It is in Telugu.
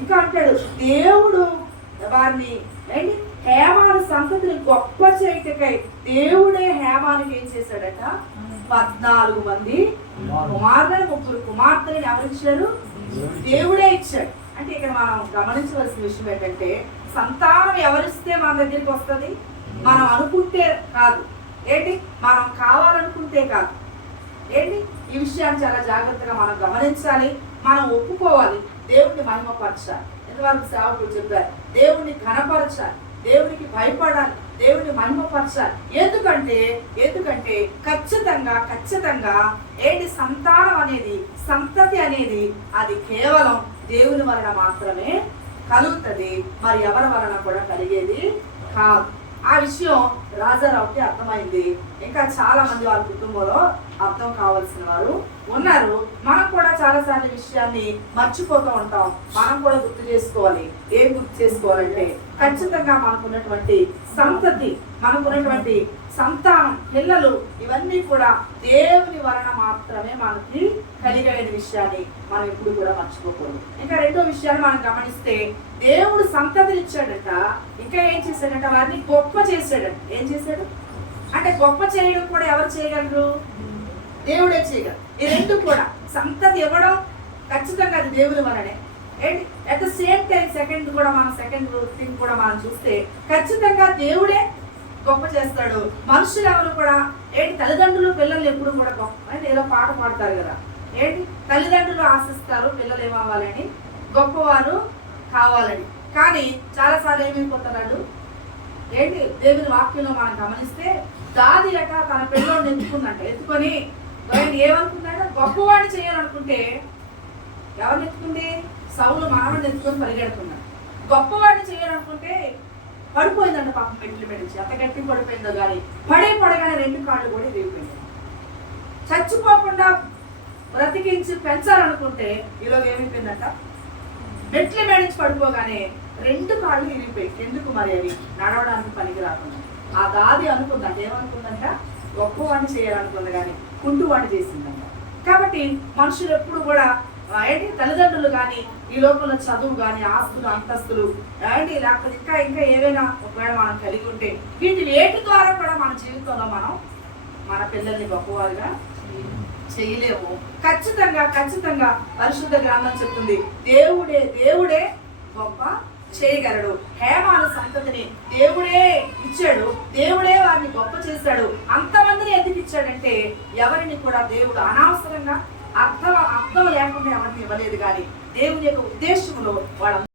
ఇంకా అంటాడు దేవుడు వారిని ఏంటి హేమాను సంతతిని గొప్ప చేయటకై దేవుడే హేమానికి ఏం చేశాడట 14 మంది కుమారులను 3 కుమార్తెలను ఎవరిచ్చాడు? దేవుడే ఇచ్చాడు. అంటే ఇక్కడ మనం గమనించవలసిన విషయం ఏంటంటే సంతానం ఎవరిస్తే మన దగ్గరికి వస్తుంది? మనం అనుకుంటే కాదు, ఏంటి మనం కావాలనుకుంటే కాదు. ఏంటి ఈ విషయాన్ని చాలా జాగ్రత్తగా మనం గమనించాలి, మనం ఒప్పుకోవాలి, దేవుడిని మహిమపరచాలి. ఎందువరకు సేవకులు చెప్పారు దేవుడిని ఘనపరచాలి, దేవునికి భయపడాలి, దేవుని మహిమపరచాలి. ఎందుకంటే ఖచ్చితంగా ఏంటి సంతానం అనేది, సంతతి అనేది అది కేవలం దేవుని వలన మాత్రమే కలుగుతుంది, మరి ఎవరి వలన కూడా కలిగేది కాదు. ఆ విషయం రాజారావుకి అర్థమైంది. ఇంకా చాలా మంది వాళ్ళ కుటుంబంలో అర్థం కావాల్సిన వారు ఉన్నారు. మనం కూడా చాలాసార్లు విషయాన్ని మర్చిపోతూ ఉంటాం. మనం కూడా గుర్తు చేసుకోవాలి. ఏం గుర్తు చేసుకోవాలంటే ఖచ్చితంగా మనకున్నటువంటి సంతతి, మనకున్నటువంటి సంతానం, పిల్లలు, ఇవన్నీ కూడా దేవుని వలన మాత్రమే మనకి కలిగిన విషయాన్ని మనం ఎప్పుడు కూడా మర్చిపోకూడదు. ఇంకా రెండో విషయాన్ని మనం గమనిస్తే దేవుడు సంతతిని ఇచ్చాడట, ఇంకా ఏం చేశాడంట? వారిని గొప్ప చేశాడట. ఏం చేశాడు అంటే గొప్ప చేయడం కూడా ఎవరు చేయగలరు? దేవుడే చేయగలరు. ఈ రెండు కూడా సంతతి ఇవ్వడం ఖచ్చితంగా అది దేవుని వలనే. ఏంటి at the same time second thing కూడా మనం చూస్తే ఖచ్చితంగా దేవుడే గొప్ప చేస్తాడు. మనుషులు ఎవరు కూడా ఏంటి తల్లిదండ్రులు పిల్లలు ఎప్పుడు కూడా గొప్ప అంటే ఏదో పాట పాడతారు కదా, ఏంటి తల్లిదండ్రులు ఆశిస్తారు పిల్లలు ఏమవ్వాలని, గొప్పవారు కావాలని. కానీ చాలాసార్లు ఏమైపోతున్నాడు ఏంటి దేవుని వాక్యంలో మనం గమనిస్తే దాది అట తన పిల్లోడిని ఎత్తుకొని ఏమనుకుందంటే గొప్పవాడిని చేయాలనుకుంటే ఎవరిని ఎత్తుకుంది? సౌలు మానవుని ఎత్తుకొని పరిగెడుతున్నాడు. గొప్పవాడిని చేయాలనుకుంటే పడిపోయిందంట పాపం, మెట్లు మెడిచి అంత గట్టి పడిపోయిందో కానీ పడగానే 2 కాళ్ళు కూడా విరిగిపోయింది. చచ్చిపోకుండా బ్రతికించి పెంచాలనుకుంటే ఈరోజు ఏమైపోయిందంట? మెట్లు మెడిచి పడిపోగానే 2 కాళ్ళు విరిగిపోయి. ఎందుకు మరి అవి నడవడానికి పనికి రాకుండా? ఆ దాది అనుకుందంట, ఏమనుకుందంట? గొప్పవాడిని చేయాలనుకుంది కానీ కుంటువాడిని చేసిందంట. కాబట్టి మనుషులు ఎప్పుడు కూడా ఏంటి తల్లిదండ్రులు కానీ ఈ లోకంలో చదువు కానీ ఆస్తులు అంతస్తులు ఏంటి లేకపోతే ఇంకా ఏవైనా ఒకవేళ మనం కలిగి ఉంటే వీటి వేటి ద్వారా కూడా మన జీవితంలో మనం మన పిల్లల్ని గొప్పవారుగా చేయలేము. ఖచ్చితంగా పరిశుద్ధ గ్రంథం చెప్తుంది దేవుడే గొప్ప చేయగలడు. హేమాను సంతతిని దేవుడే ఇచ్చాడు, దేవుడే వారిని గొప్ప చేశాడు. అంతమందిని ఎందుకు ఇచ్చాడంటే ఎవరిని కూడా దేవుడు అనవసరంగా అర్థం లేకుండా ఎవరిని ఇవ్వలేదు, కానీ దేవుని యొక్క ఉద్దేశంలో వాళ్ళ